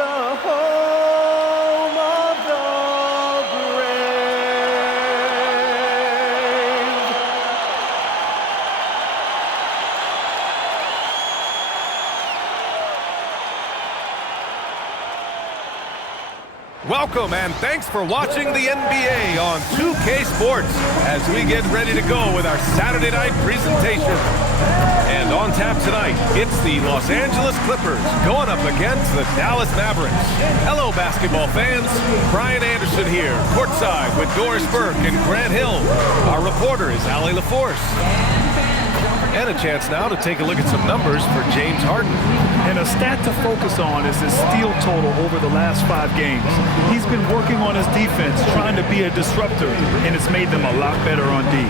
the home of the brave. Welcome and thanks for watching the NBA on 2K Sports as we get ready to go with our Saturday night presentation. And on tap tonight, it's the Los Angeles Clippers going up against the Dallas Mavericks. Hello, basketball fans. Brian Anderson here, courtside with Doris Burke and Grant Hill. Our reporter is Allie LaForce. And a chance now to take a look at some numbers for James Harden. And a stat to focus on is his steal total over the last 5 games. He's been working on his defense, trying to be a disruptor, and it's made them a lot better on D.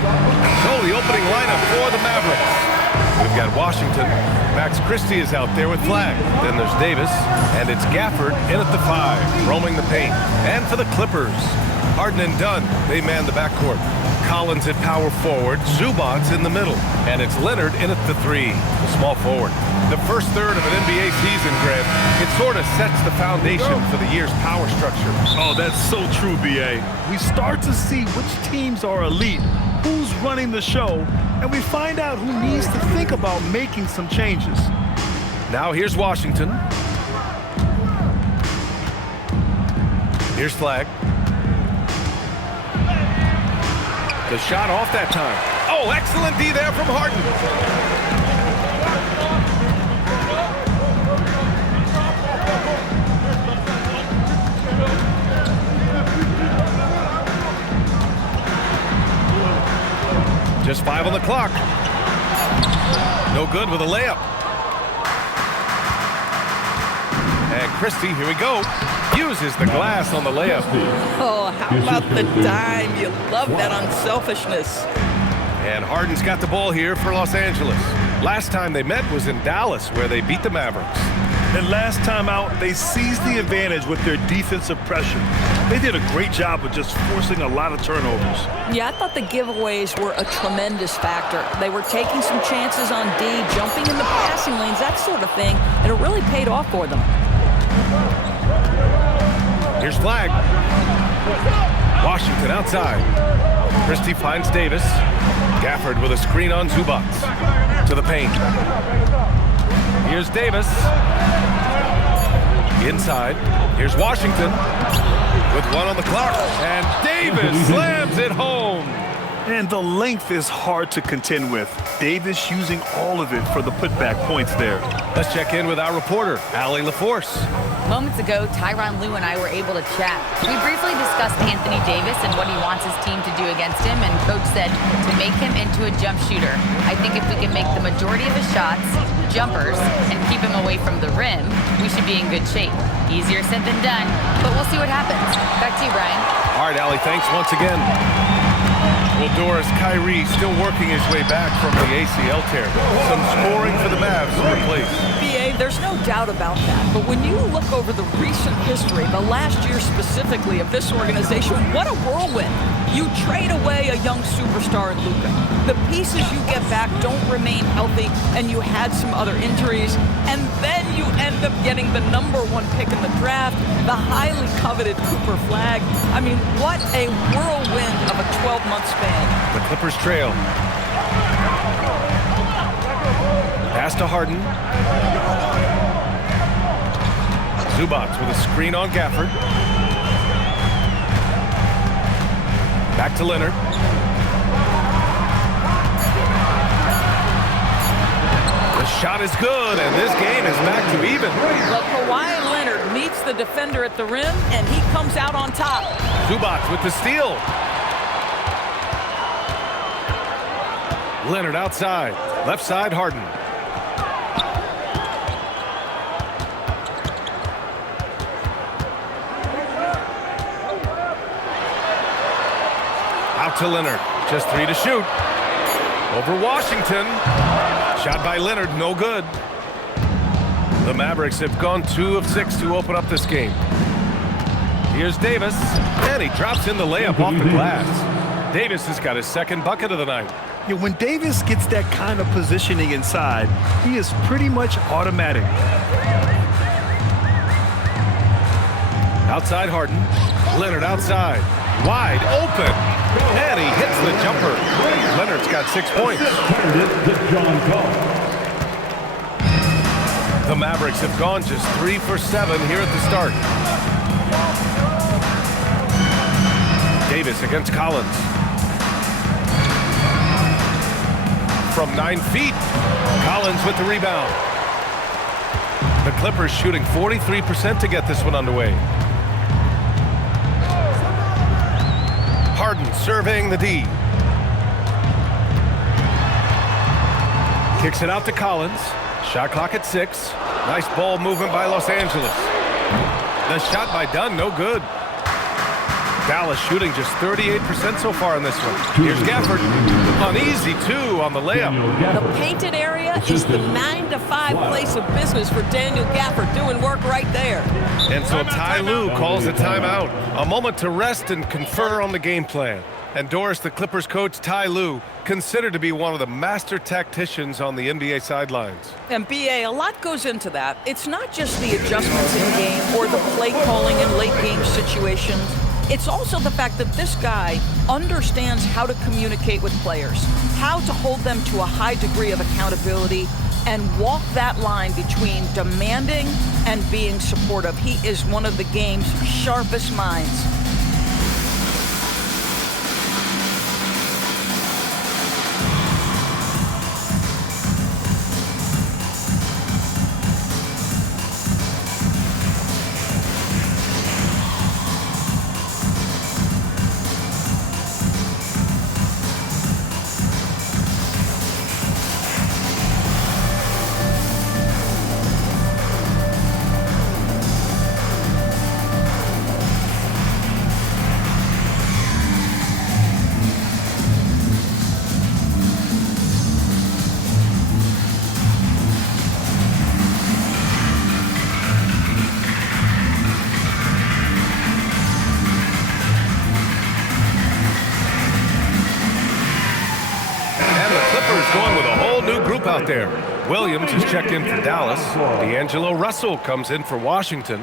So the opening lineup for the Mavericks. We've got Washington. Max Christie is out there with Flag. Then there's Davis, and it's Gafford in at the 5, roaming the paint. And for the Clippers, Harden and Dunn, they man the backcourt. Collins at power forward, Zubac's in the middle, and it's Leonard in at the 3, the small forward. The first third of an NBA season, Grant, it sort of sets the foundation for the year's power structure. Oh, that's so true, B.A. We start to see which teams are elite, who's running the show, and we find out who needs to think about making some changes. Now here's Washington. Here's Flag. The shot off that time. Oh, excellent D there from Harden. Just 5 on the clock. No good with a layup. And Christie, here we go. Uses the glass on the layup. Oh, how about the dime? You love that unselfishness. And Harden's got the ball here for Los Angeles. Last time they met was in Dallas, where they beat the Mavericks. And last time out, they seized the advantage with their defensive pressure. They did a great job of just forcing a lot of turnovers. Yeah, I thought the giveaways were a tremendous factor. They were taking some chances on D, jumping in the passing lanes, that sort of thing, and it really paid off for them. Here's Flag. Washington outside. Christie finds Davis. Gafford with a screen on Zubac. To the paint. Here's Davis. Inside. Here's Washington. With 1 on the clock. And Davis slams it home. And the length is hard to contend with. Davis using all of it for the putback points there. Let's check in with our reporter, Allie LaForce. Moments ago, Tyronn Lue and I were able to chat. We briefly discussed Anthony Davis and what he wants his team to do against him, and Coach said to make him into a jump shooter. I think if we can make the majority of his shots jumpers and keep him away from the rim, we should be in good shape. Easier said than done, but we'll see what happens. Back to you, Brian. All right, Allie, thanks once again. Well, Doris, Kyrie still working his way back from the ACL tear. Some scoring for the Mavs in place. BA, there's no doubt about that. But when you look over the recent history, the last year specifically of this organization, what a whirlwind. You trade away a young superstar in Luka. The pieces you get back don't remain healthy, and you had some other injuries, and then you end up getting the #1 pick in the draft, the highly coveted Cooper Flag. I mean, what a whirlwind of a 12-month span. The Clippers trail. Pass to Harden. Zubac with a screen on Gafford. Back to Leonard. The shot is good, and this game is back to even. Well, Kawhi Leonard meets the defender at the rim, and he comes out on top. Zubac with the steal. Leonard outside. Left side, Harden. Out to Leonard. Just 3 to shoot. Over Washington. Shot by Leonard, no good. The Mavericks have gone 2 of 6 to open up this game. Here's Davis, and he drops in the layup off the glass. Davis has got his second bucket of the night. Yeah, when Davis gets that kind of positioning inside, he is pretty much automatic. Outside Harden. Leonard outside. Wide open. And he hits the jumper. Leonard's got 6 points. The Mavericks have gone just 3 for 7 here at the start. Davis against Collins. From 9 feet. Collins with the rebound. The Clippers shooting 43% to get this one underway. Harden surveying the D. Kicks it out to Collins. Shot clock at 6. Nice ball movement by Los Angeles. The shot by Dunn, no good. Dallas shooting just 38% so far in this one. Here's Gafford. Uneasy, too, on the layup. The painted area is the 9-to-5 place of business for Daniel Gafford, doing work right there. And so Ty Lue calls a timeout. A moment to rest and confer on the game plan. And Doris, the Clippers coach Ty Lue, considered to be one of the master tacticians on the NBA sidelines. And BA, a lot goes into that. It's not just the adjustments in game or the play calling in late game situations. It's also the fact that this guy understands how to communicate with players, how to hold them to a high degree of accountability, and walk that line between demanding and being supportive. He is one of the game's sharpest minds. Going with a whole new group out there. Williams has checked in for Dallas. D'Angelo Russell comes in for Washington.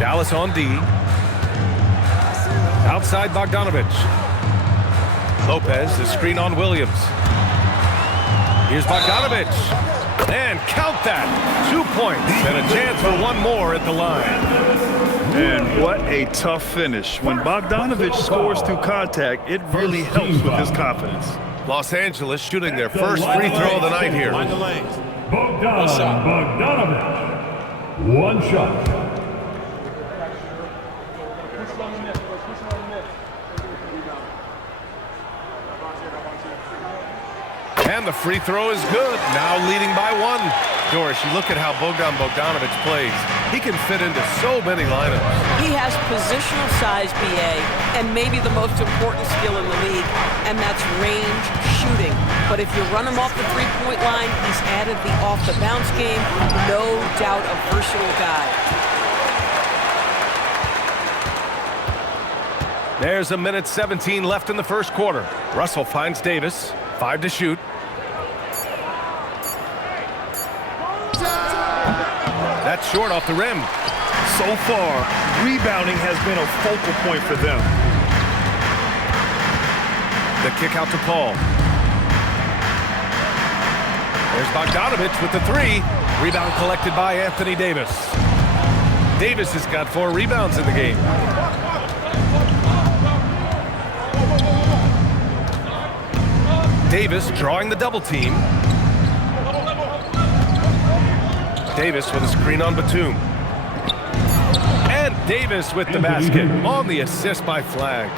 Dallas on D. Outside Bogdanovich. Lopez, the screen on Williams. Here's Bogdanovich. And count that. 2 points and a chance for one more at the line. And what a tough finish. When Bogdanovich scores through contact, it really helps with his confidence. Los Angeles shooting their first free throw of the night here. Bogdanovich. One shot. And the free throw is good. Now leading by 1. Doris, you look at how Bogdanovich plays. He can fit into so many lineups. He has positional size, BA, and maybe the most important skill in the league, and that's range shooting. But if you run him off the three-point line, he's added the off-the-bounce game. No doubt a versatile guy. There's a minute 17 left in the first quarter. Russell finds Davis. 5 to shoot. That's short off the rim. So far, rebounding has been a focal point for them. The kick out to Paul. There's Bogdanovich with the 3. Rebound collected by Anthony Davis. Davis has got 4 rebounds in the game. Davis drawing the double team. Davis with a screen on Batum. And Davis with the basket on the assist by Flagg.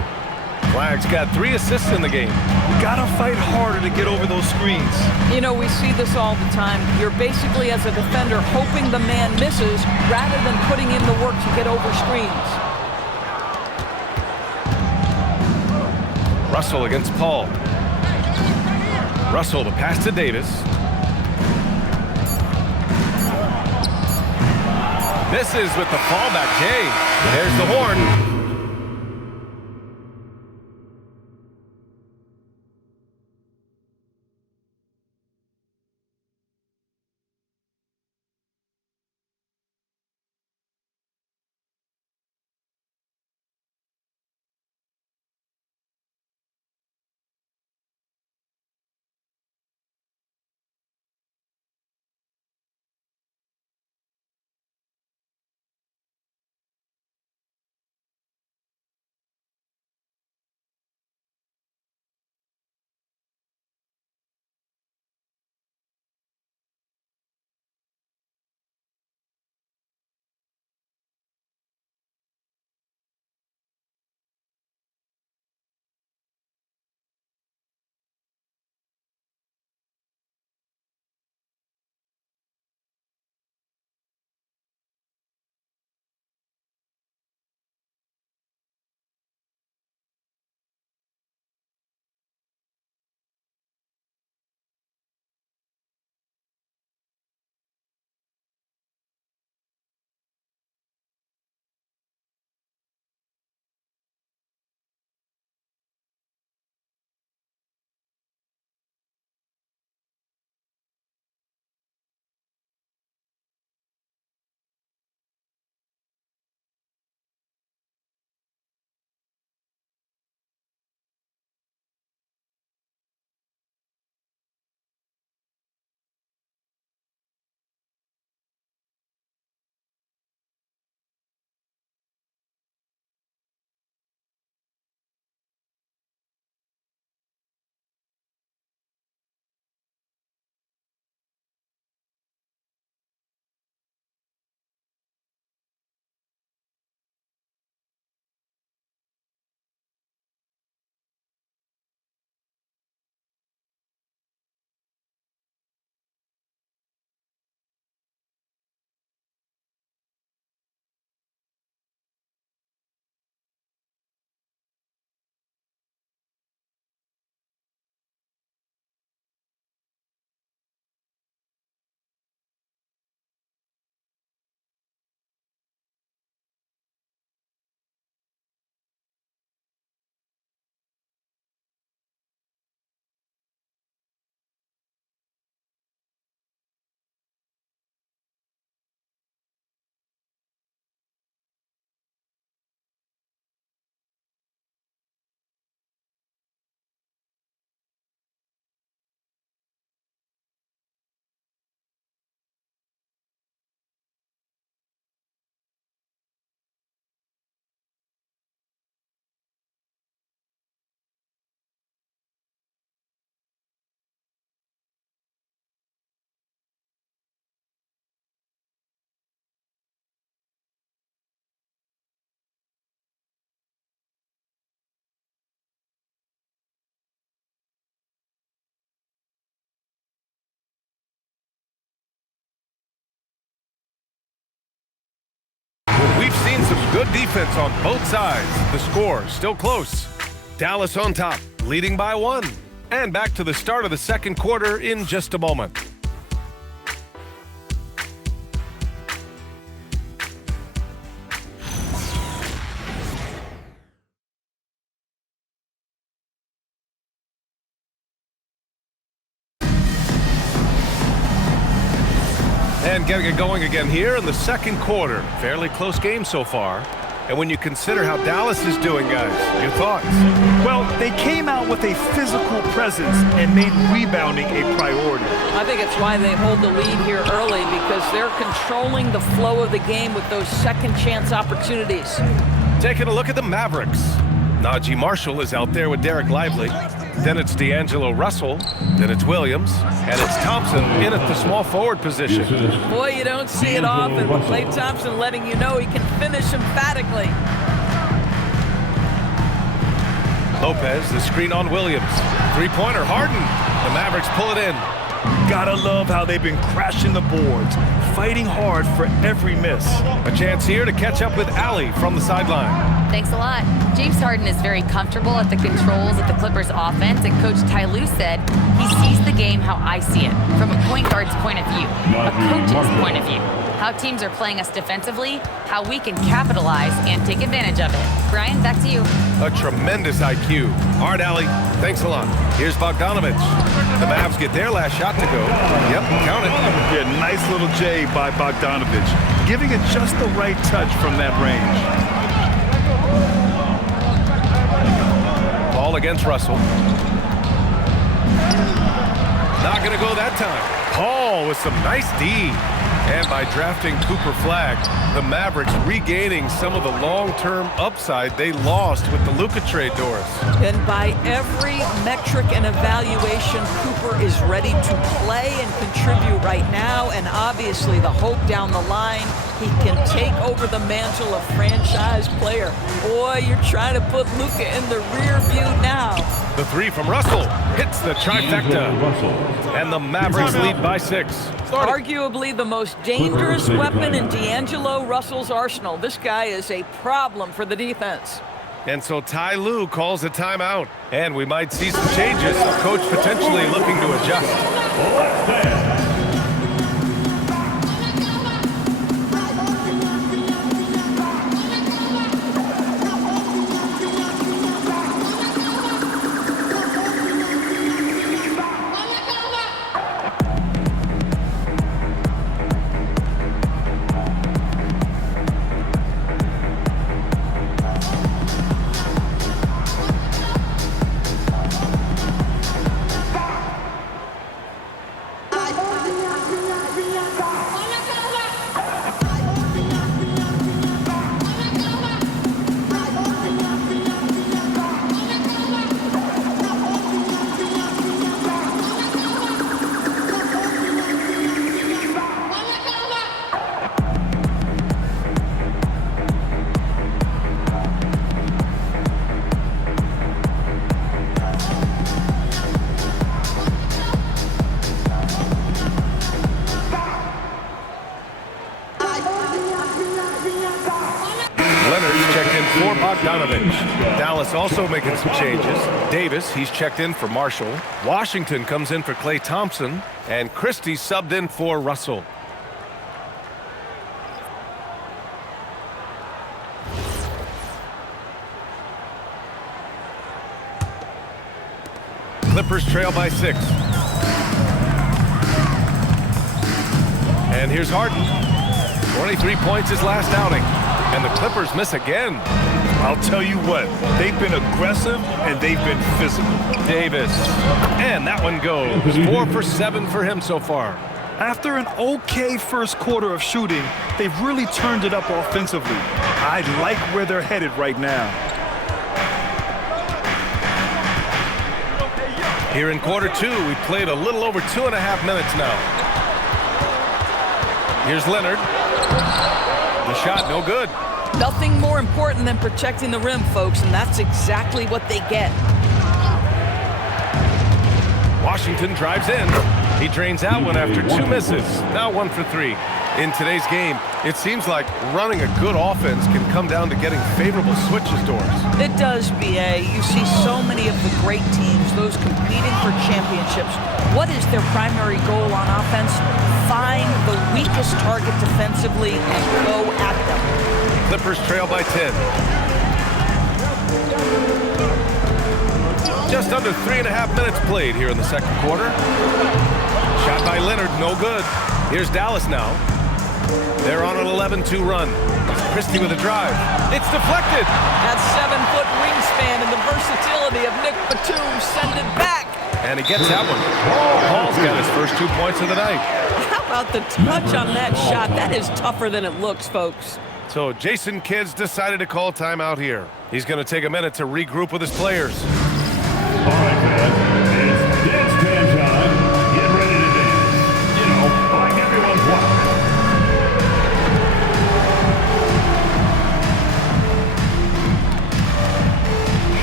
Flagg's got 3 assists in the game. Gotta fight harder to get over those screens. You know, we see this all the time. You're basically, as a defender, hoping the man misses rather than putting in the work to get over screens. Russell against Paul. Russell, the pass to Davis. Misses with the fallback. Jay, there's the horn. Good defense on both sides. The score still close. Dallas on top, leading by 1. And back to the start of the second quarter in just a moment. And getting it going again here in the second quarter. Fairly close game so far. And when you consider how Dallas is doing, guys, your thoughts? Well, they came out with a physical presence and made rebounding a priority. I think it's why they hold the lead here early, because they're controlling the flow of the game with those second chance opportunities. Taking a look at the Mavericks. Najee Marshall is out there with Derek Lively. Then it's D'Angelo Russell. Then it's Williams. And it's Thompson in at the small forward position. Boy, you don't see it often, but Klay Thompson letting you know he can finish emphatically. Lopez, the screen on Williams. Three-pointer, Harden. The Mavericks pull it in. Gotta love how they've been crashing the boards, fighting hard for every miss. A chance here to catch up with Allie from the sideline. Thanks a lot. James Harden is very comfortable at the controls of the Clippers offense, and Coach Ty Lue said he sees the game how I see it, from a point guard's point of view, a coach's point of view, how teams are playing us defensively, how we can capitalize and take advantage of it. Brian, back to you. A tremendous IQ. All right, Allie, thanks a lot. Here's Bogdanovich. The Mavs get their last shot to go. Yep, count it. Yeah, nice little J by Bogdanovich, giving it just the right touch from that range. Ball against Russell. Not going to go that time. Paul with some nice D. And by drafting Cooper Flagg, the Mavericks regaining some of the long-term upside they lost with the Luka trade, Doris. And by every metric and evaluation, Cooper is ready to play and contribute right now. And obviously the hope down the line, he can take over the mantle of franchise player. Boy, you're trying to put Luka in the rear view now. The three from Russell hits the trifecta. And the Mavericks lead by 6. Arguably the most dangerous weapon in D'Angelo Russell's arsenal. This guy is a problem for the defense. And so Ty Lue calls a timeout. And we might see some changes. A coach potentially looking to adjust. Dallas also making some changes. Davis, he's checked in for Marshall. Washington comes in for Klay Thompson. And Christie subbed in for Russell. Clippers trail by 6. And here's Harden. 23 points his last outing. And the Clippers miss again. I'll tell you what, they've been aggressive and they've been physical. Davis. And that one goes. 4 for 7 for him so far. After an okay first quarter of shooting, they've really turned it up offensively. I like where they're headed right now. Here in quarter 2, we played a little over 2.5 minutes now. Here's Leonard. The shot, no good. Nothing more important than protecting the rim, folks, and that's exactly what they get. Washington drives in. He drains out one after 2 misses. Now 1 for 3. In today's game, it seems like running a good offense can come down to getting favorable switches doors. It does, BA. You see so many of the great teams, those competing for championships. What is their primary goal on offense? Find the weakest target defensively and go at them. Clippers trail by 10. Just under 3.5 minutes played here in the second quarter. Shot by Leonard, no good. Here's Dallas now. They're on an 11-2 run. Christie with a drive. It's deflected. That 7-foot wingspan and the versatility of Nick Batum send it back. And he gets that one. Paul's got his first 2 points of the night. How about the touch on that shot? That is tougher than it looks, folks. So Jason Kidd's decided to call timeout here. He's going to take a minute to regroup with his players. All right, man. It's dance time. Get ready to dance. You know, like everyone's watching.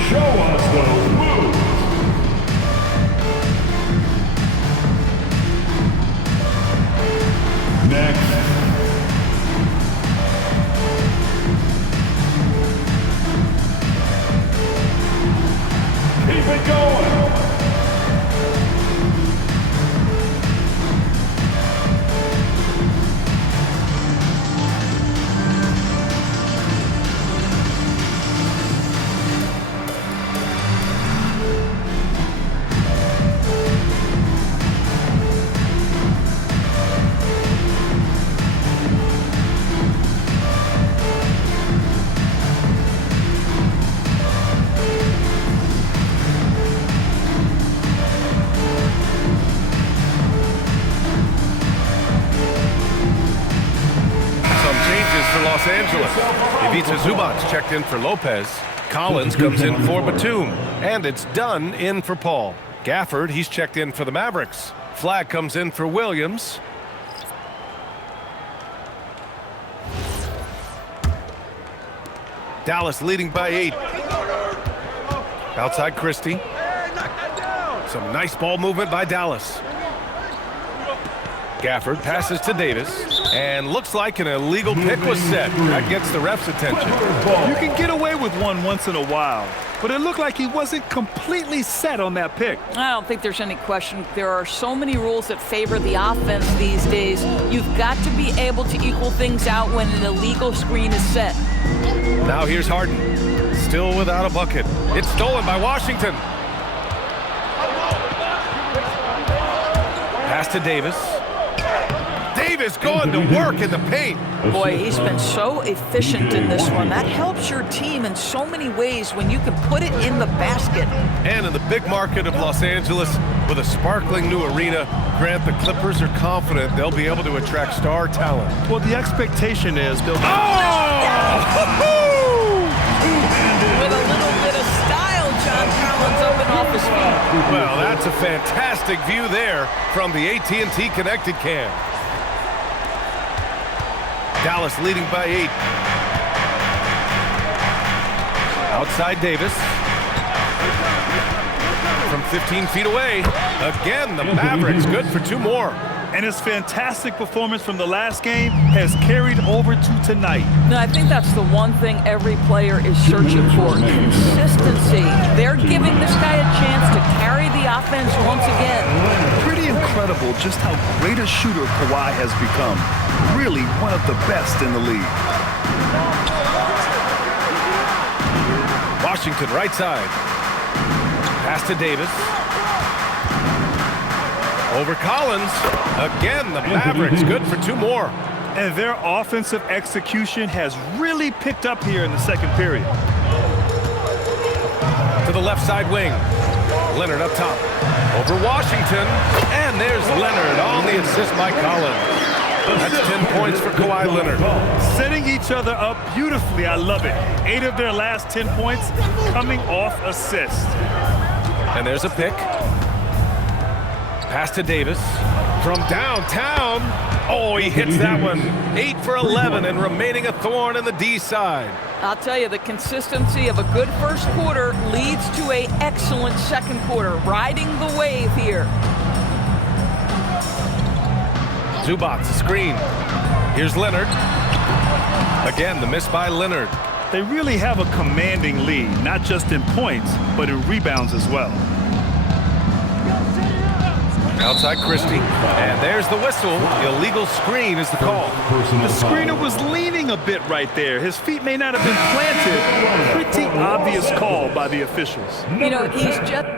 Show us those moves. Next. Keep it going. For Los Angeles. Ivica Zubac's checked in for Lopez. Collins comes in for Batum. And it's Dunn in for Paul. Gafford, he's checked in for the Mavericks. Flagg comes in for Williams. Dallas leading by 8. Outside Christie. Some nice ball movement by Dallas. Gafford passes to Davis, and looks like an illegal pick was set. That gets the ref's attention. You can get away with one once in a while, but it looked like he wasn't completely set on that pick. I don't think there's any question. There are so many rules that favor the offense these days. You've got to be able to equal things out when an illegal screen is set. Now here's Harden, still without a bucket. It's stolen by Washington. Pass to Davis. Davis going to work in the paint. Boy, he's been so efficient in this one. That helps your team in so many ways when you can put it in the basket. And in the big market of Los Angeles, with a sparkling new arena, Grant, the Clippers are confident they'll be able to attract star talent. Well, the expectation is they'll... With a little bit of style, John Collins up and off his feet. Well, that's a fantastic view there from the AT&T Connected Cam. Dallas leading by 8. Outside Davis. From 15 feet away. Again, the Mavericks good for 2 more. And his fantastic performance from the last game has carried over to tonight. No, I think that's the one thing every player is searching for. Consistency. They're giving this guy a chance to carry the offense once again. Pretty incredible just how great a shooter Kawhi has become. Really one of the best in the league. Washington right side. Pass to Davis. Over Collins. Again, the Mavericks good for 2 more. And their offensive execution has really picked up here in the second period. To the left side wing. Leonard up top. Over Washington. And there's Leonard on the assist by Collins. That's 10 points for Kawhi Leonard. Setting each other up beautifully. I love it. 8 of their last 10 points coming off assists. And there's a pick. Pass to Davis. From downtown. Oh, he hits that one. 8 for 11 and remaining a thorn in the D side. I'll tell you, the consistency of a good first quarter leads to an excellent second quarter. Riding the wave here. Zubac's a screen. Here's Leonard. Again, the miss by Leonard. They really have a commanding lead, not just in points, but in rebounds as well. Outside Christie. And there's the whistle. The illegal screen is the call. The screener was leaning a bit right there. His feet may not have been planted. Pretty obvious call by the officials. You know, he's just...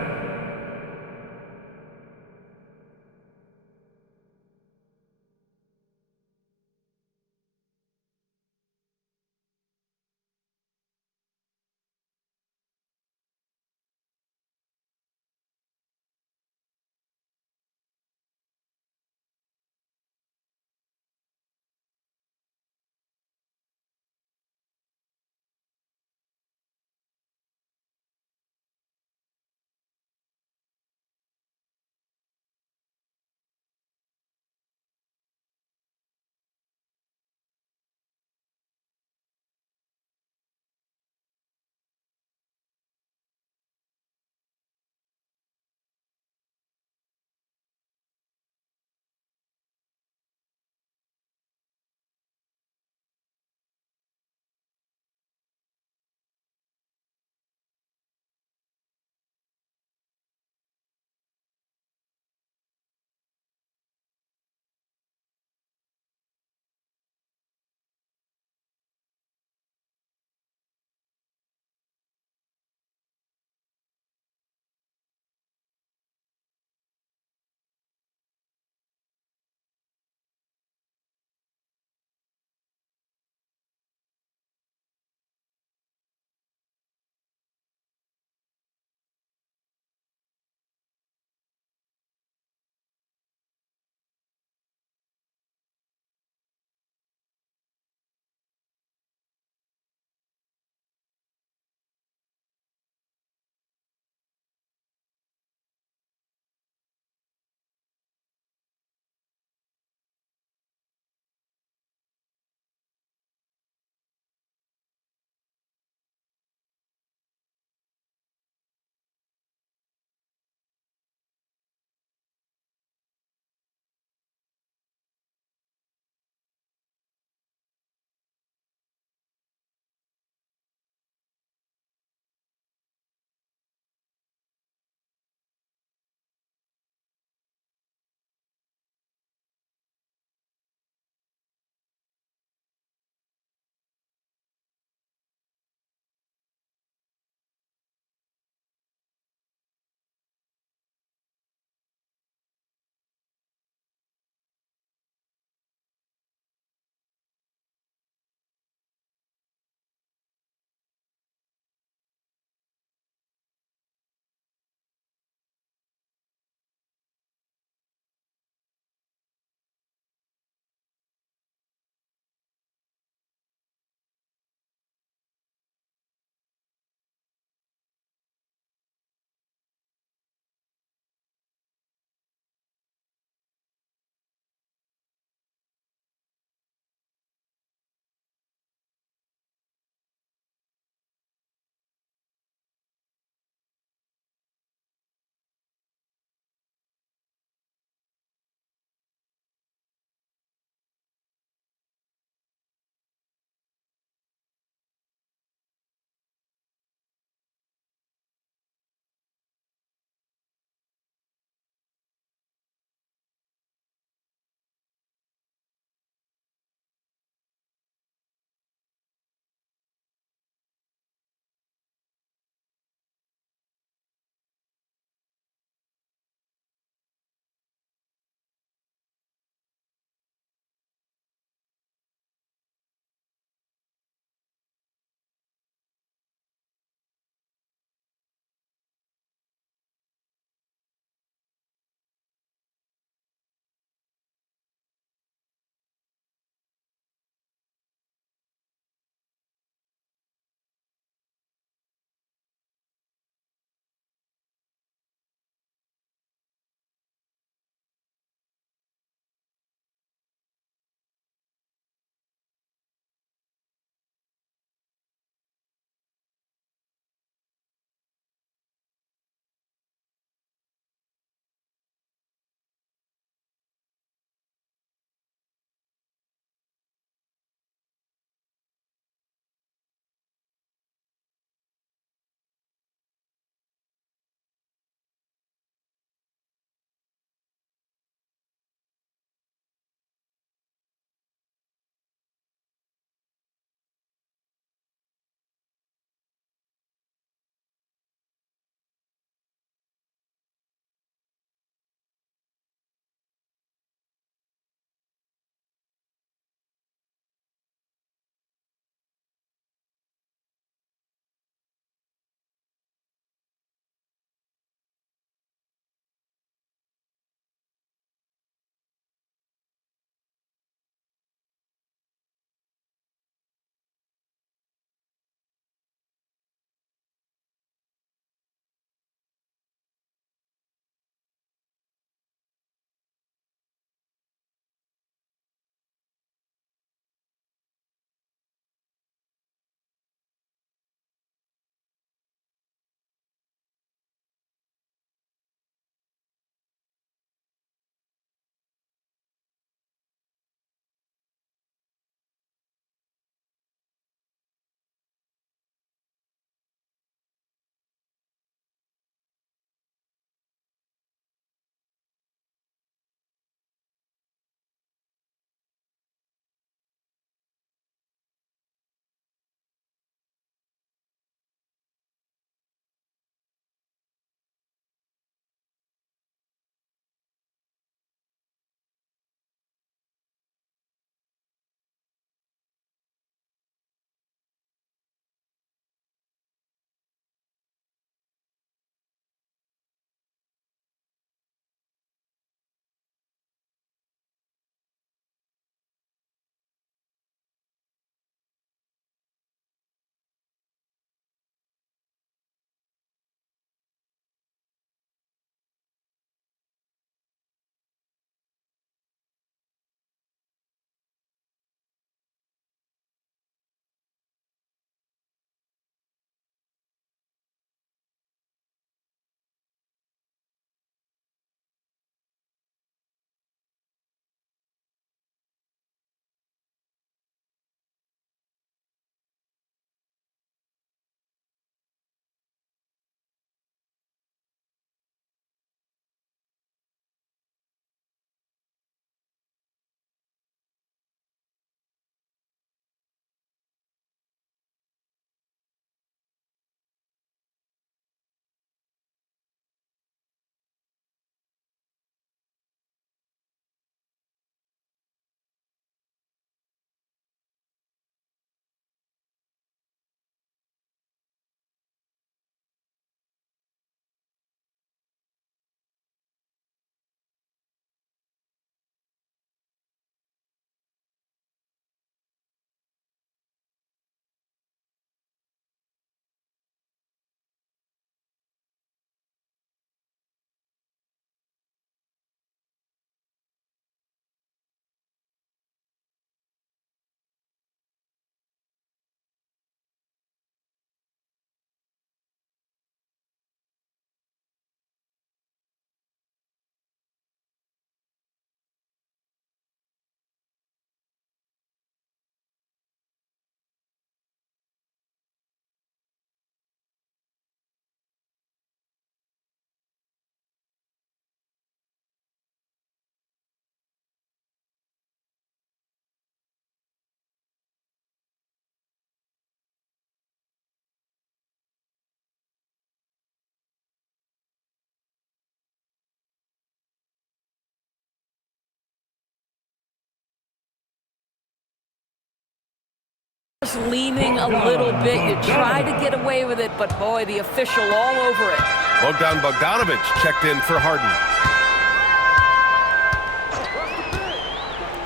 Just leaning a little bit. You try to get away with it, but boy, the official all over it. Bogdan Bogdanovic checked in for Harden.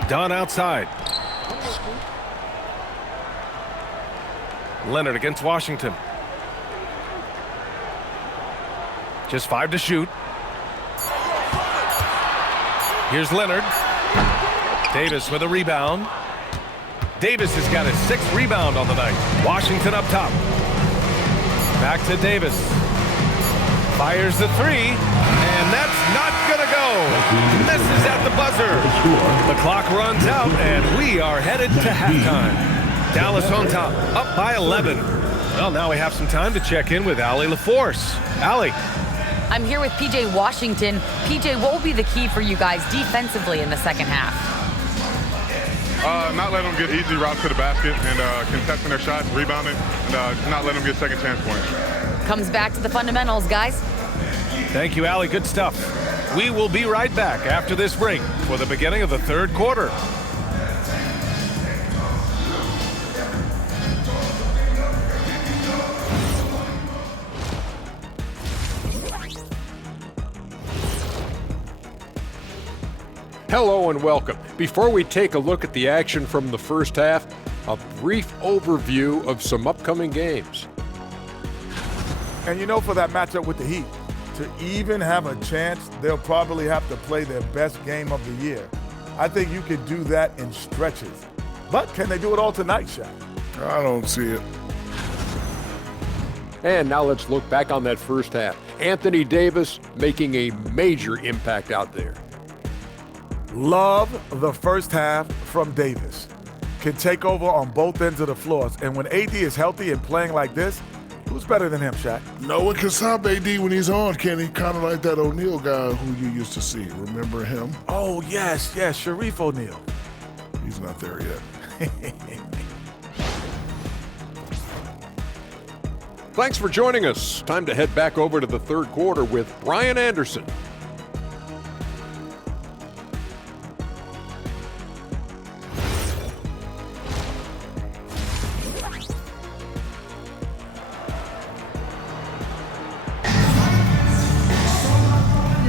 Dunn outside. Leonard against Washington. Just 5 to shoot. Here's Leonard. Davis with a rebound. Davis has got his 6th rebound on the night. Washington up top. Back to Davis. Fires the 3, and that's not gonna go. Misses at the buzzer. The clock runs out, and we are headed to halftime. Dallas on top, up by 11. Well, now we have some time to check in with Allie LaForce. Allie. I'm here with PJ Washington. PJ, what will be the key for you guys defensively in the second half? Not letting them get easy routes to the basket and contesting their shots, rebounding, and not letting them get second chance points. Comes back to the fundamentals, guys. Thank you, Allie. Good stuff. We will be right back after this break for the beginning of the third quarter. Hello and welcome. Before we take a look at the action from the first half, a brief overview of some upcoming games. And you know, for that matchup with the Heat, to even have a chance, they'll probably have to play their best game of the year. I think you could do that in stretches. But can they do it all tonight, Shaq? I don't see it. And now let's look back on that first half. Anthony Davis making a major impact out there. Love the first half from Davis. Can take over on both ends of the floors. And when AD is healthy and playing like this, who's better than him, Shaq? No one can stop AD when he's on, can he? Kind of like that O'Neal guy who you used to see. Remember him? Oh, yes, Sharif O'Neal. He's not there yet. Thanks for joining us. Time to head back over to the third quarter with Brian Anderson.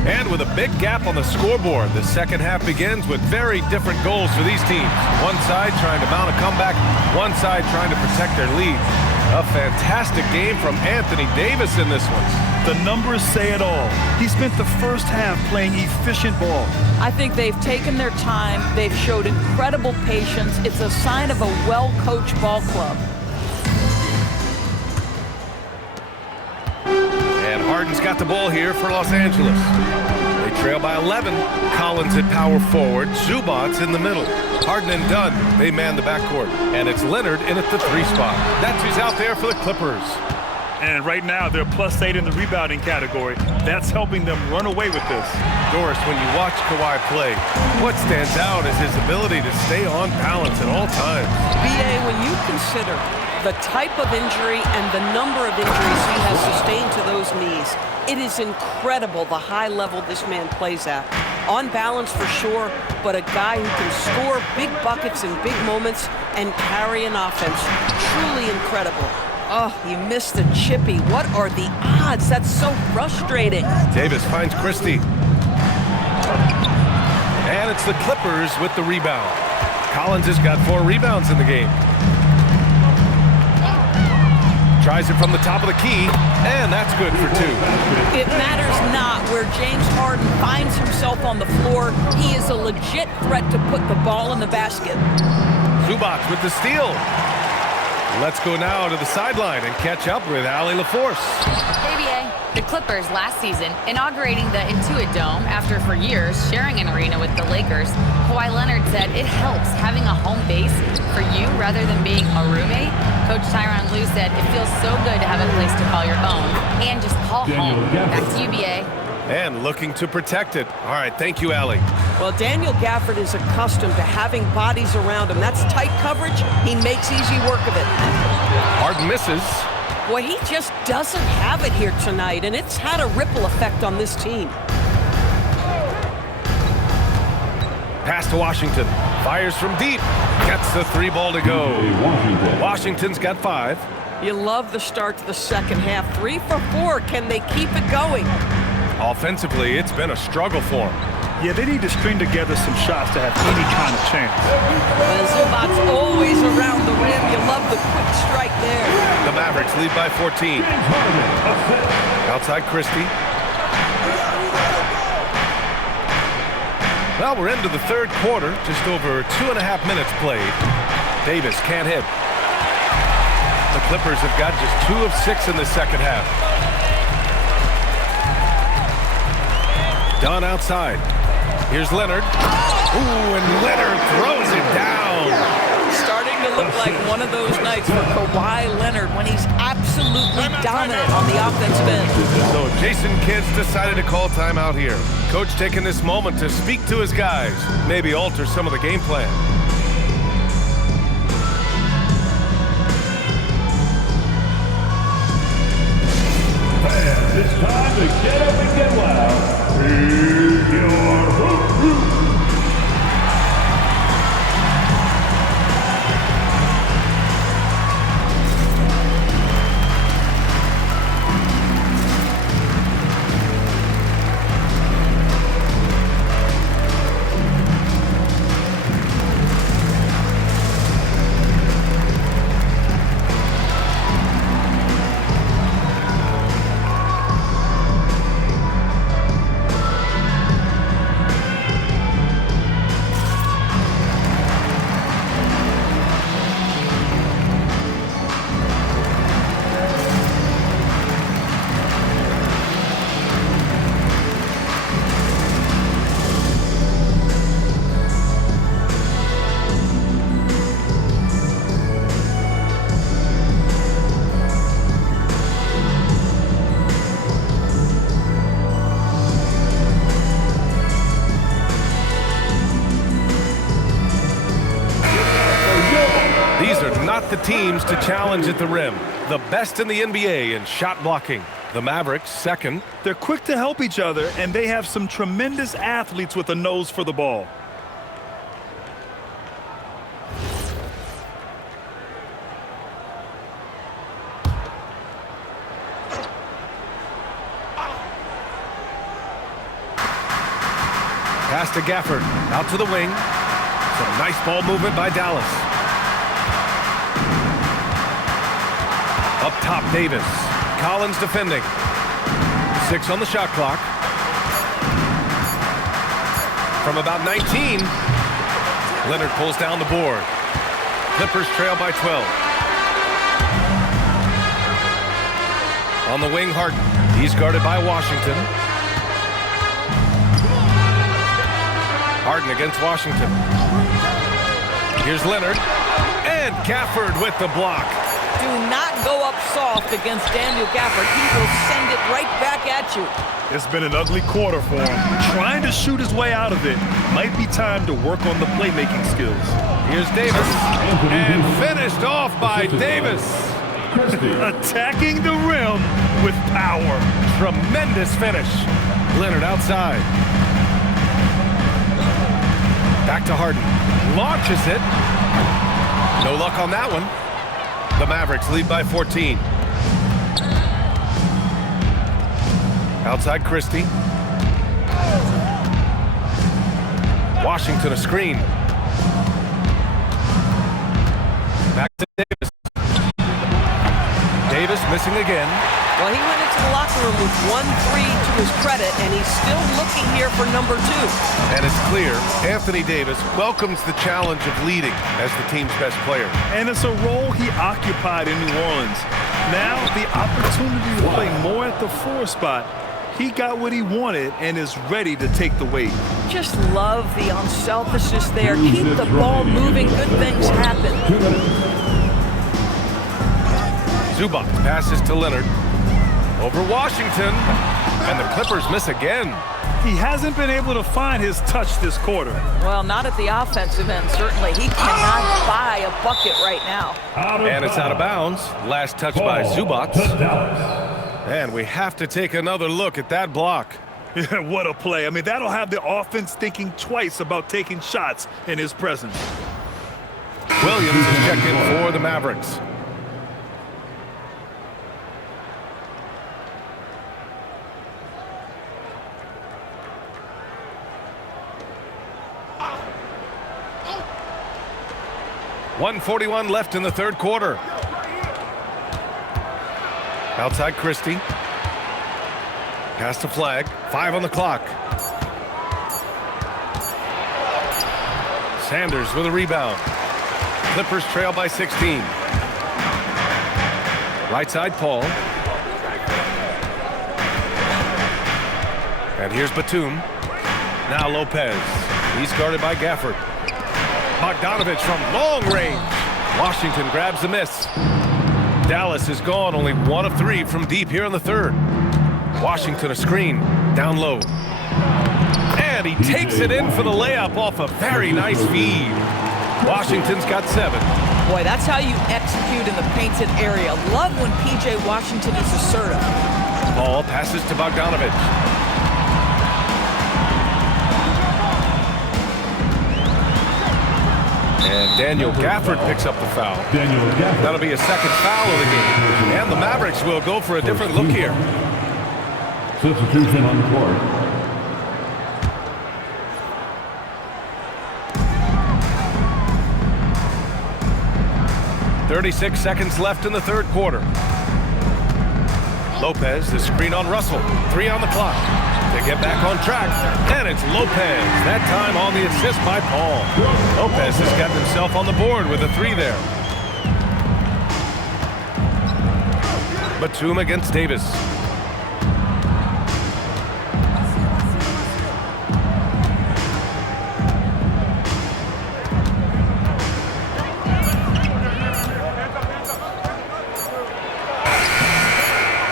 And with a big gap on the scoreboard, the second half begins with very different goals for these teams. One side trying to mount a comeback, one side trying to protect their lead. A fantastic game from Anthony Davis in this one. The numbers say it all. He spent the first half playing efficient ball. I think they've taken their time. They've showed incredible patience. It's a sign of a well-coached ball club. And Harden's got the ball here for Los Angeles. They trail by 11. Collins at power forward. Zubac's in the middle. Harden and Dunn, they man the backcourt. And it's Leonard in at the 3 spot. That's who's out there for the Clippers. And right now, they're +8 in the rebounding category. That's helping them run away with this. Doris, when you watch Kawhi play, what stands out is his ability to stay on balance at all times. B.A., when you consider the type of injury and the number of injuries he has sustained to those knees, it is incredible the high level this man plays at. On balance for sure, but a guy who can score big buckets in big moments and carry an offense. Truly incredible. Oh, you missed the chippy. What are the odds? That's so frustrating. Davis finds Christie. And it's the Clippers with the rebound. Collins has got 4 rebounds in the game. Tries it from the top of the key, and that's good for 2. It matters not where James Harden finds himself on the floor. He is a legit threat to put the ball in the basket. Zubac with the steal. Let's go now to the sideline and catch up with Allie LaForce. ABA, the Clippers last season inaugurating the Intuit Dome after for years sharing an arena with the Lakers. Kawhi Leonard said it helps having a home base for you rather than being a roommate. Coach Tyronn Lue said it feels so good to have a place to call your own and just call home. Back to you, BA. And looking to protect it. All right, thank you, Allie. Well, Daniel Gafford is accustomed to having bodies around him. That's tight coverage. He makes easy work of it. Harden misses. Well, he just doesn't have it here tonight, and it's had a ripple effect on this team. Pass to Washington. Fires from deep. Gets the 3 ball to go. Washington's got 5. You love the start to the second half. 3 for 4. Can they keep it going? Offensively, it's been a struggle for them. Yeah, they need to string together some shots to have any kind of chance. Zubac's always around the rim. You love the quick strike there. The Mavericks lead by 14. Outside Christie. Well, we're into the third quarter. Just over 2.5 minutes played. Davis can't hit. The Clippers have got just 2 of 6 in the second half. Dunn outside. Here's Leonard. Ooh, and Leonard throws it down. Starting to look like one of those nights for Kawhi Leonard when he's absolutely dominant on the offensive end. So Jason Kidd's decided to call timeout here. Coach taking this moment to speak to his guys, maybe alter some of the game plan. Fans, it's time to get up and get loud. Here's your hoop. The teams to challenge at the rim. The best in the NBA in shot blocking. The Mavericks second. They're quick to help each other, and they have some tremendous athletes with a nose for the ball. Pass to Gafford. Out to the wing. Some nice ball movement by Dallas. Up top, Davis. Collins defending. 6 on the shot clock. From about 19, Leonard pulls down the board. Clippers trail by 12. On the wing, Harden. He's guarded by Washington. Harden against Washington. Here's Leonard. And Gafford with the block. Do not go up soft against Daniel Gafford. He will send it right back at you. It's been an ugly quarter for him. Trying to shoot his way out of it. Might be time to work on the playmaking skills. Here's Davis. And finished off by Davis. Attacking the rim with power. Tremendous finish. Leonard outside. Back to Harden. Launches it. No luck on that one. The Mavericks lead by 14. Outside Christie. Washington a screen. Back to Davis. Davis missing again. Well, he went into the locker room with 1-3 to his credit, and he's still looking here for number 2. And it's clear Anthony Davis welcomes the challenge of leading as the team's best player. And it's a role he occupied in New Orleans. Now the opportunity to play more at the 4 spot. He got what he wanted and is ready to take the weight. Just love the unselfishness there. Keep the ball moving. Good things happen. Zubac passes to Leonard. Over Washington, and the Clippers miss again. He hasn't been able to find his touch this quarter. Well, not at the offensive end, certainly. He cannot buy a bucket right now. And it's out of bounds. Last touch by Zubac. And we have to take another look at that block. Yeah, what a play. I mean, that'll have the offense thinking twice about taking shots in his presence. Williams is checked in for the Mavericks. .141 left in the third quarter. Outside Christie. Pass to Flag. 5 on the clock. Sanders with a rebound. Clippers trail by 16. Right side Paul. And here's Batum. Now Lopez. He's guarded by Gafford. Bogdanovich from long range. Washington grabs the miss. Dallas is gone, only 1 of 3 from deep here in the third. Washington a screen, down low. And he takes it in for the layup off a very nice feed. Washington's got 7. Boy, that's how you execute in the painted area. Love when P.J. Washington is assertive. Ball passes to Bogdanovich. And Daniel Gafford picks up the foul. That'll be a second foul of the game. And the Mavericks will go for a different look here. Substitution on the court. .36 seconds left in the third quarter. Lopez, the screen on Russell. 3 on the clock. To get back on track, and it's Lopez, that time on the assist by Paul. Lopez has got himself on the board with a 3 there. Batum against Davis.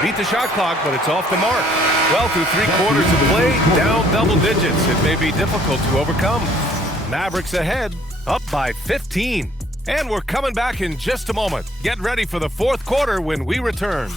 Beat the shot clock, but it's off the mark. Well, through 3 quarters of play, down double digits. It may be difficult to overcome. Mavericks ahead, up by 15. And we're coming back in just a moment. Get ready for the fourth quarter when we return.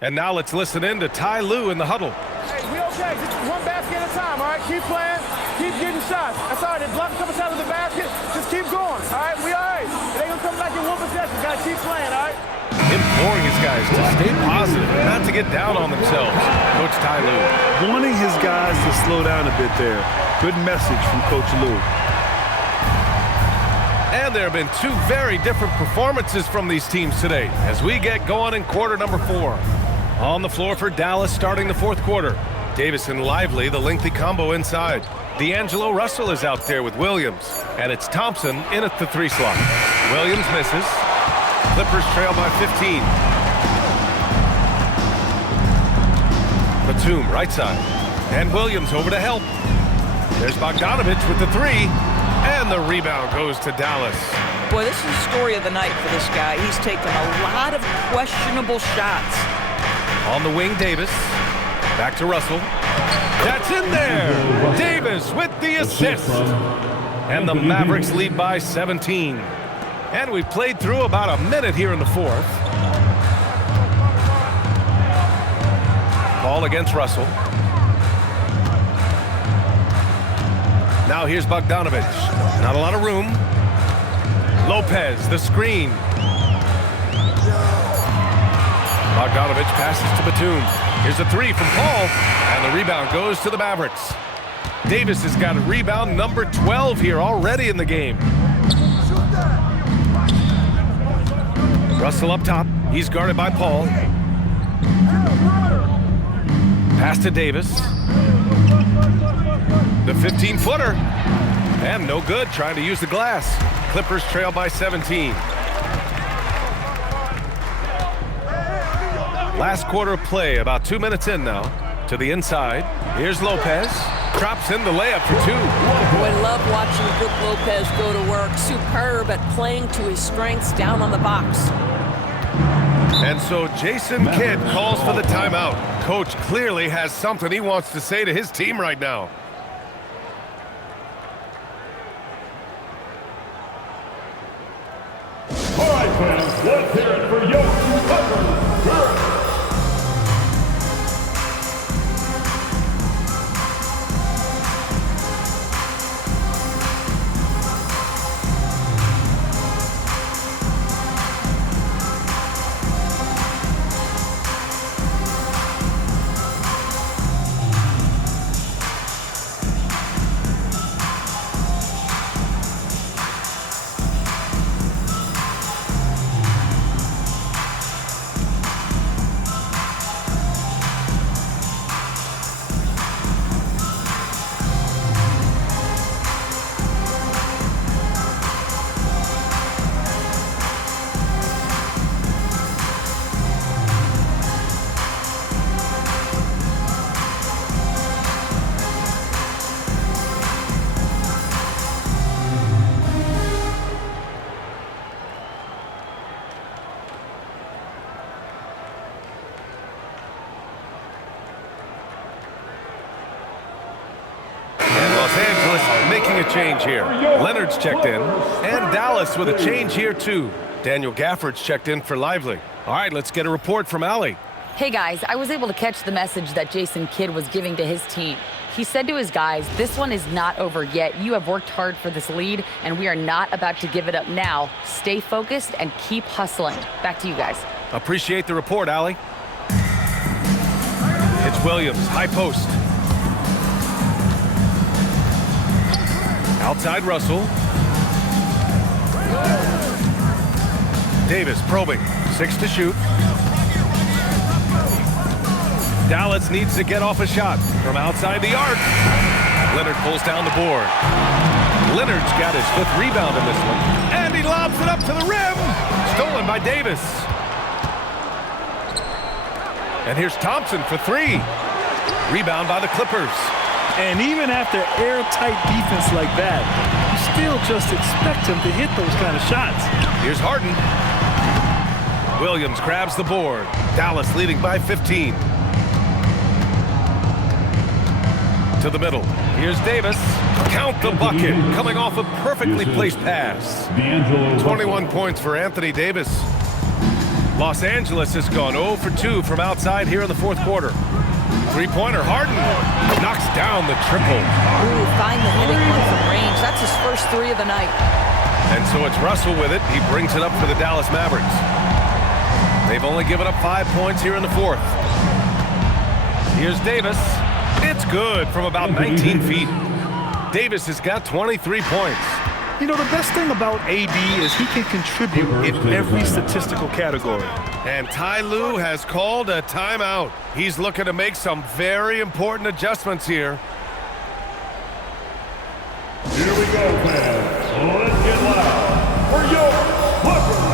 And now let's listen in to Ty Lue in the huddle. Hey, we okay. Just one basket at a time, all right? Keep playing. Keep getting shots. That's all right. They block a couple shots of the basket. Just keep going, all right? We all right. It ain't going to come back in one possession. Got to keep playing, all right? Imploring his guys to stay positive, not to get down on themselves. Coach Ty Lue. Wanting his guys to slow down a bit there. Good message from Coach Lue. And there have been 2 very different performances from these teams today as we get going in quarter number 4. On the floor for Dallas starting the fourth quarter. Davis and Lively, the lengthy combo inside. D'Angelo Russell is out there with Williams. And it's Thompson in at the 3 slot. Williams misses. Clippers trail by 15. Batum right side. And Williams over to help. There's Bogdanovich with the 3. And the rebound goes to Dallas. Boy, this is the story of the night for this guy. He's taken a lot of questionable shots. On the wing, Davis. Back to Russell. That's in there! Davis with the assist. And the Mavericks lead by 17. And we've played through about a minute here in the fourth. Ball against Russell. Now here's Bogdanovich. Not a lot of room. Lopez, the screen. Bogdanovich passes to Batum. Here's a 3 from Paul, and the rebound goes to the Mavericks. Davis has got a rebound number 12 here already in the game. Russell up top. He's guarded by Paul. Pass to Davis. The 15-footer. And no good, trying to use the glass. Clippers trail by 17. Last quarter of play, about 2 minutes in now. To the inside. Here's Lopez. Drops in the layup for 2. Boy, love watching Brook Lopez go to work. Superb at playing to his strengths down on the box. And so Jason Kidd calls for the timeout. Coach clearly has something he wants to say to his team right now. making a change here. Leonard's checked in, and Dallas with a change here too. Daniel Gafford's checked in for Lively. All right, let's get a report from Allie. Hey guys, I was able to catch the message that Jason Kidd was giving to his team. He said to his guys, this one is not over yet. You have worked hard for this lead, and we are not about to give it up now. Stay focused and keep hustling. Back to you guys. Appreciate the report, Allie. It's Williams, high post. Outside Russell. Davis probing, 6 to shoot. Dallas needs to get off a shot from outside the arc. Leonard pulls down the board. Leonard's got his 5th rebound in this one, and he lobs it up to the rim. Stolen by Davis. And here's Thompson for 3. Rebound by the Clippers. And even after airtight defense like that, you still just expect him to hit those kind of shots. Here's Harden. Williams grabs the board. Dallas leading by 15. To the middle. Here's Davis. Count the bucket. Coming off a perfectly placed pass. 21 points for Anthony Davis. Los Angeles has gone 0 for 2 from outside here in the 4th quarter. 3-pointer, Harden knocks down the triple. Ooh, find the hitting one from range. That's his first 3 of the night. And so it's Russell with it. He brings it up for the Dallas Mavericks. They've only given up 5 points here in the 4th. Here's Davis. It's good from about 19 feet. Davis has got 23 points. You know, the best thing about AD is he can contribute in every statistical category. And Ty Lue has called a timeout. He's looking to make some very important adjustments here. Here we go, fans. Let's get loud for your Clippers.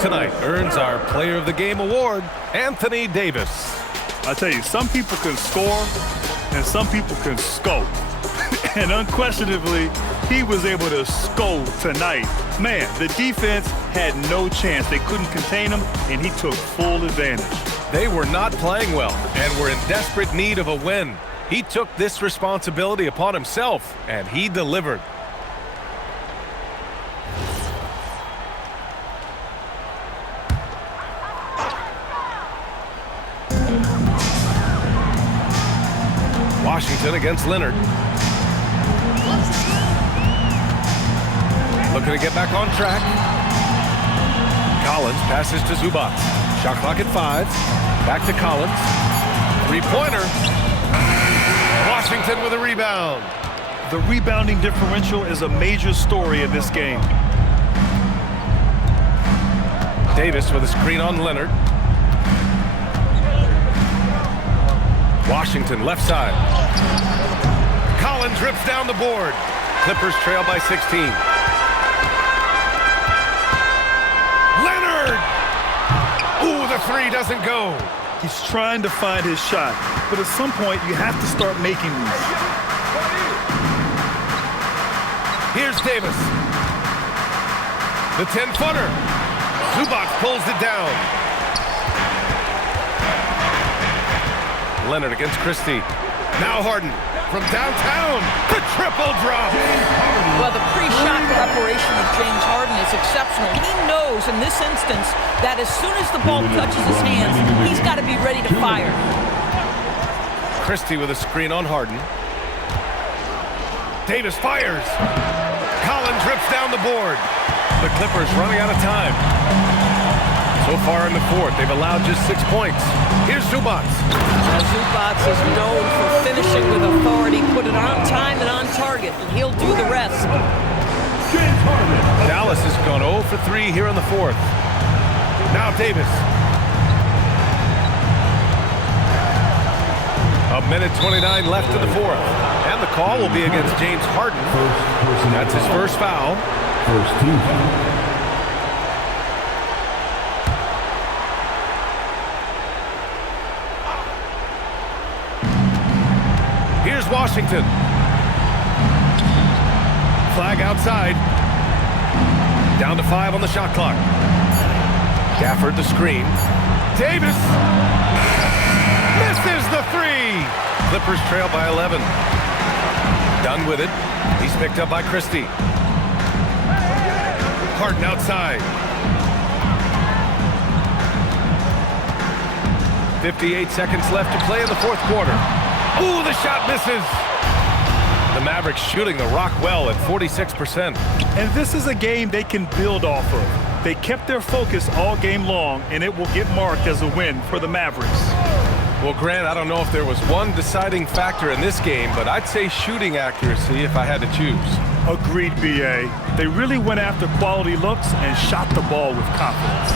Tonight earns our Player of the Game award, Anthony Davis. I tell you, some people can score and some people can scope. And unquestionably, he was able to scope tonight. Man, the defense had no chance. They couldn't contain him, and he took full advantage. They were not playing well and were in desperate need of a win. He took this responsibility upon himself, and he delivered. Washington against Leonard. Looking to get back on track. Collins passes to Zubac. Shot clock at 5. Back to Collins. 3-pointer. Washington with a rebound. The rebounding differential is a major story in this game. Davis with a screen on Leonard. Washington left side. Collins rips down the board. Clippers trail by 16. Leonard! Ooh, the 3 doesn't go. He's trying to find his shot, but at some point you have to start making these. Here's Davis. The 10-footer. Zubac pulls it down. Leonard against Christie. Now Harden from downtown. The triple drop. Well, the pre-shot preparation of James Harden is exceptional. He knows in this instance that as soon as the ball touches his hands, he's got to be ready to fire. Christie with a screen on Harden. Davis fires. Collins rips down the board. The Clippers running out of time. So far in the fourth, they've allowed just 6 points. Here's Zubac. Zubac is known for finishing with authority. Put it on time and on target, and he'll do the rest. Dallas has gone 0 for 3 here in the fourth. Now Davis. A minute 29 left in the fourth. And the call will be against James Harden. That's his first foul. First team foul. Here's Washington. Flag outside. Down to 5 on the shot clock. Gafford the screen. Davis misses the 3. Clippers trail by 11. Done with it. He's picked up by Christie. Harden outside. 58 seconds left to play in the fourth quarter. Ooh, the shot misses. The Mavericks shooting the rock well at 46%. And this is a game they can build off of. They kept their focus all game long, and it will get marked as a win for the Mavericks. Well, Grant, I don't know if there was one deciding factor in this game, but I'd say shooting accuracy if I had to choose. Agreed, B.A. They really went after quality looks and shot the ball with confidence.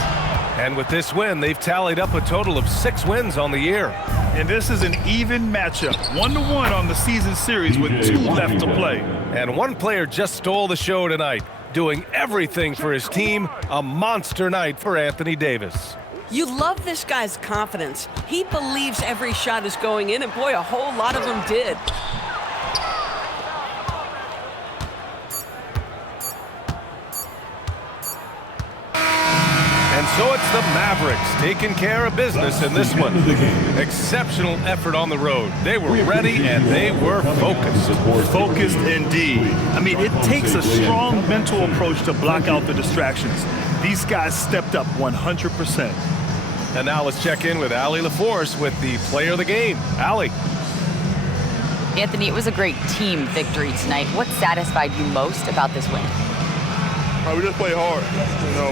And with this win, they've tallied up a total of 6 wins on the year. And this is an even matchup, 1-1 on the season series with 2 left to play. And one player just stole the show tonight, doing everything for his team. A monster night for Anthony Davis. You love this guy's confidence. He believes every shot is going in, and boy, a whole lot of them did. And so it's the Mavericks taking care of business in this one. Exceptional effort on the road. They were ready and they were focused. Focused indeed. I mean, it takes a strong mental approach to block out the distractions. These guys stepped up 100%. And now let's check in with Allie LaForce with the player of the game. Allie. Anthony, it was a great team victory tonight. What satisfied you most about this win? We just played hard.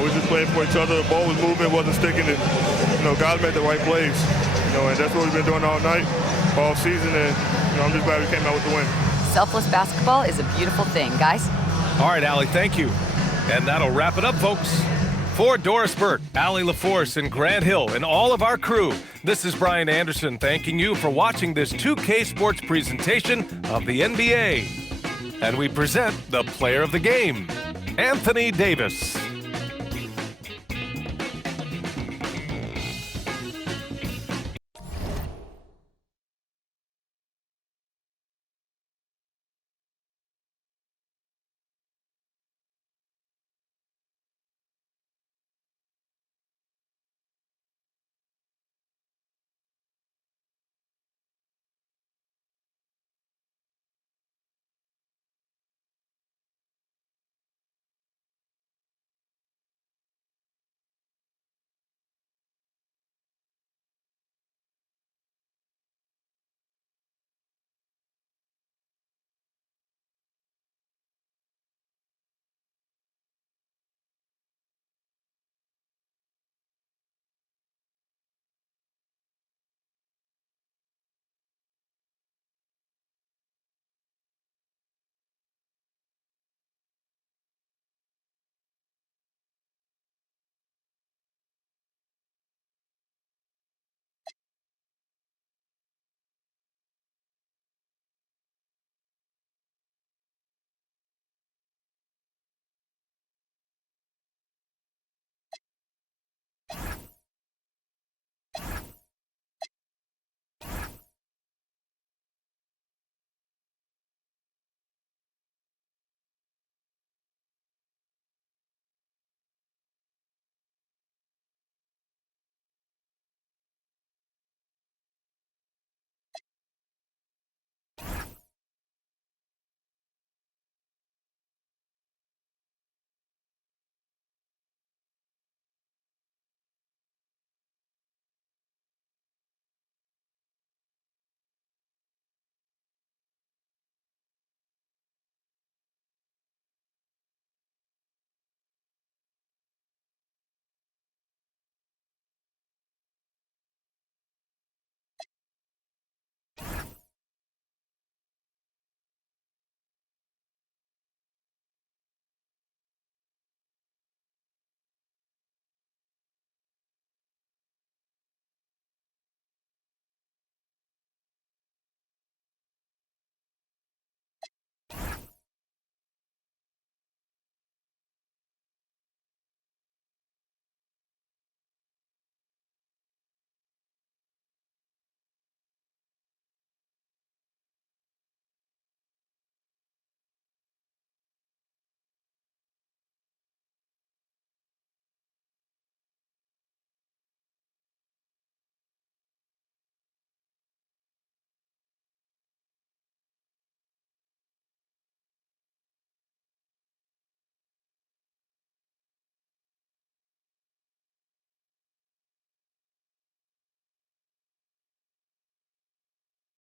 We just played for each other. The ball was moving, wasn't sticking, and guys made the right plays. And that's what we've been doing all night, all season, and I'm just glad we came out with the win. Selfless basketball is a beautiful thing, guys. All right, Allie, thank you. And that'll wrap it up, folks. For Doris Burke, Allie LaForce, and Grant Hill, and all of our crew, this is Brian Anderson thanking you for watching this 2K Sports presentation of the NBA. And we present the player of the game, Anthony Davis.